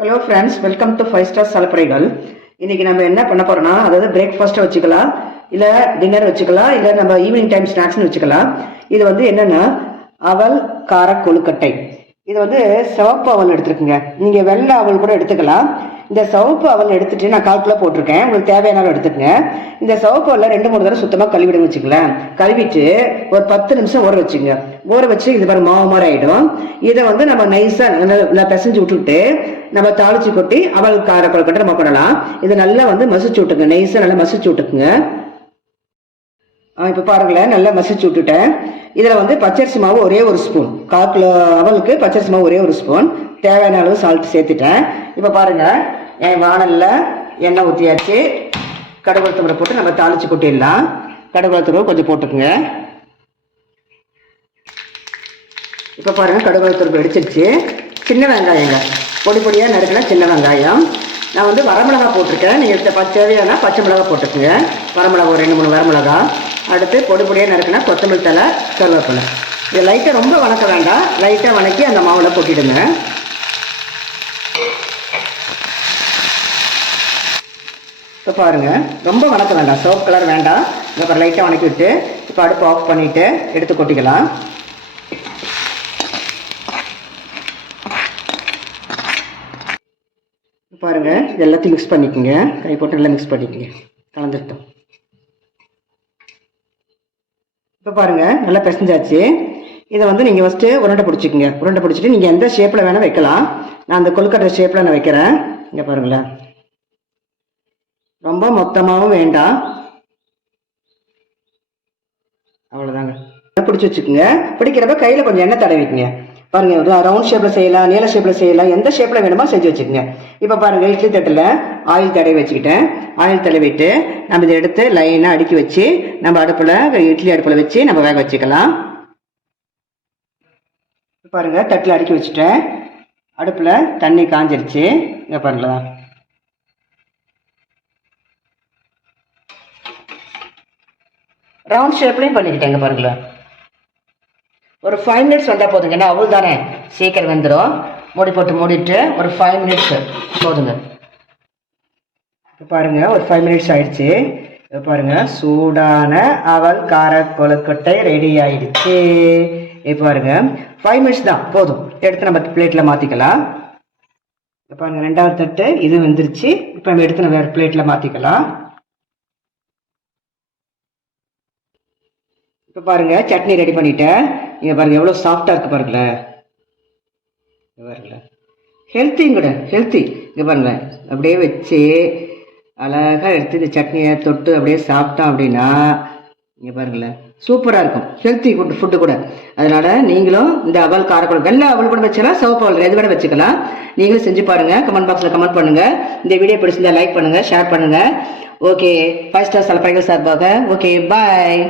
Hello friends welcome to five star சலப்பறைகள் இன்னைக்கு நம்ம என்ன பண்ண போறோம்னா அதாவது பிரேக்ஃபாஸ்ட்டை வச்சுக்கலாம் இல்லை டின்னர் வச்சுக்கலாம் இல்லை நம்ம ஈவினிங் டைம் ஸ்நாக்ஸ்னு வச்சுக்கலாம். இது வந்து என்னன்னா அவல் கார கொழுக்கட்டை. இது வந்து சிவப்பு அவல் எடுத்துருக்குங்க. நீங்கள் வெள்ளை அவல் கூட எடுத்துக்கலாம். இந்த சிவப்பு அவல் எடுத்துட்டு நான் கால் போட்டிருக்கேன். உங்களுக்கு தேவையான எடுத்துக்கங்க. இந்த சிவப்பு எல்லாம் ரெண்டு மூணு தடவை சுத்தமாக கழுவிடுங்க வச்சுக்கலாம் கழுவிட்டு ஒரு பத்து நிமிஷம் ஊற வச்சுங்க. ஊற வச்சு இது மாதிரி மாவு மாதிரி ஆகிடும் இதை வந்து நம்ம நைஸாக நல்லா பிசைஞ்சு விட்டுட்டு நம்ம தாளிச்சு கொட்டி அவல் கார நம்ம பண்ணலாம். இதை நல்லா வந்து மசிச்சு விட்டுங்க நைஸாக நல்லா மசிச்சு விட்டுக்குங்க. இப்போ பாருங்களேன் நல்லா மசிச்சு விட்டுட்டேன். இதில் வந்து பச்சரிசி மாவு ஒரே ஒரு ஸ்பூன் கால் கிலோ அவலுக்கு பச்சரிசி மாவு ஒரே ஒரு ஸ்பூன் தேவையான அளவு சால்ட் சேர்த்துட்டேன். இப்போ பாருங்கள் என் வானலில் எண்ணெய் ஊற்றியாச்சு கடுகுளத்தூரை போட்டு நம்ம தாளிச்சு கொட்டிடலாம். கடுகுளத்தூரை கொஞ்சம் போட்டுக்குங்க. இப்போ பாருங்கள் கடுகுளத்தூர் வெடிச்சிருச்சு. சின்ன வெங்காயங்க. பொடி பொடியாக நறுக்கின சின்ன வெங்காயம். நான் வந்து வரமிளகா போட்டிருக்கேன். நீங்கள் பச்சை தேவையான பச்சை மிளகா போட்டுக்குங்க. வரமிளகா ஒரு ரெண்டு மூணு வரமிளகா. அடுத்து பொடி பொடியாக நறுக்கின கொத்தமல்லி தலை கருவேப்பிலை. இதை லைட்டாக ரொம்ப வணக்க வேண்டாம். லைட்டாக வணக்கி அந்த மாவில் கொட்டிடுங்க. இப்போ பாருங்கள் ரொம்ப வணக்க வேண்டாம். சோப் கலர் வேண்டாம். இந்த அப்புறம் லைட்டாக வணக்கி விட்டு இப்போ அடுப்பு ஆஃப் பண்ணிவிட்டு எடுத்து கொட்டிக்கலாம். பாருங்க இது எல்லாத்தையும் மிக்ஸ் பண்ணிக்கோங்க. கை போட்டு நல்லா மிக்ஸ் பண்ணிக்கோங்க. கலந்துட்டோம் இப்போ பாருங்க நல்லா பிசைஞ்சாச்சு. இதை வந்து நீங்கள் ஃபஸ்ட்டு உருண்டை பிடிச்சிக்கோங்க. உருண்டை பிடிச்சிட்டு நீங்கள் எந்த ஷேப்பில் வேணால் வைக்கலாம். நான் அந்த கொல்கட்டை ஷேப்பில் நான் வைக்கிறேன். இங்கே பாருங்களேன். ரொம்ப மொத்தமாகவும் வேண்டாம். அவ்வளோதாங்க பிடிச்சி வச்சுக்கோங்க. பிடிக்கிறப்ப கையில் கொஞ்சம் எண்ணெய் தடவிக்குங்க. பாருங்க ரவுண்ட் ஷேப்பில் செய்யலாம் நீல ஷேப்பில் செய்யலாம் எந்த ஷேப்பில் வேணுமோ செஞ்சு வச்சுக்கோங்க. இப்போ பாருங்க இட்லி தட்டில் ஆயில் தடவி வச்சுக்கிட்டேன். ஆயில் தடவிட்டு நம்ம இதை எடுத்து லைனாக அடுக்கி வச்சு நம்ம அடுப்பில் இட்லி அடுப்பில் வச்சு நம்ம வேக வச்சுக்கலாம். பாருங்க தட்டில் அடுக்கி வச்சுட்டேன். அடுப்பில் தண்ணி காஞ்சிருச்சு. இங்கே பாருங்களா. ரவுண்ட் ஷேப்லேயும் பண்ணிக்கிட்டேங்க பாருங்களேன் ஒரு ஃபைவ் மினிட்ஸ் வந்தால் போதுங்க. ஏன்னா அவள் தானே. சீக்கிரம் வந்துடும் மூடி போட்டு மூடிட்டு ஒரு ஃபைவ் மினிட்ஸ் போதுங்க. இப்போ பாருங்க ஒரு ஃபைவ் மினிட்ஸ் ஆயிடுச்சு. இப்போ பாருங்க சூடான அவல் கார கொழுக்கட்டை ரெடி ஆயிடுச்சு. இப்போ பாருங்க ஃபைவ் மினிட்ஸ் தான். போதும். எடுத்து நம்ம பிளேட்டில் மாற்றிக்கலாம் இப்போ பாருங்க ரெண்டாவது தட்டு இது வந்துருச்சு. இப்போ நம்ம எடுத்து நம்ம வேறு பிளேட்டில் மாற்றிக்கலாம் இப்போ பாருங்க சட்னி ரெடி பண்ணிட்டேன். இங்கே பாருங்க எவ்வளோ சாஃப்டாக இருக்கு பாருங்களேன் பாருங்களேன் ஹெல்த்தியும் கூட ஹெல்த்தி இங்கே பாருங்களேன் அப்படியே வச்சு அழகாக எடுத்து இந்த சட்னியை தொட்டு அப்படியே சாப்பிட்டோம் அப்படின்னா இங்கே பாருங்களேன் சூப்பராக இருக்கும். ஹெல்த்தி ஃபுட் ஃபுட்டு கூட. அதனால் நீங்களும் இந்த அவல் காரக்குழம்பு வெள்ளை அவல் கூட வச்சுக்கலாம் சிவப்பு அவல் எது கூட வச்சுக்கலாம். நீங்களும் செஞ்சு பாருங்கள் கமெண்ட் பாக்ஸில் கமெண்ட் பண்ணுங்கள் இந்த வீடியோ பிடிச்சிருந்தா லைக் பண்ணுங்கள் ஷேர் பண்ணுங்கள் ஓகே ஃபைவ் ஸ்டார் சலப்பறைகள் சார்பாக. ஓகே பாய்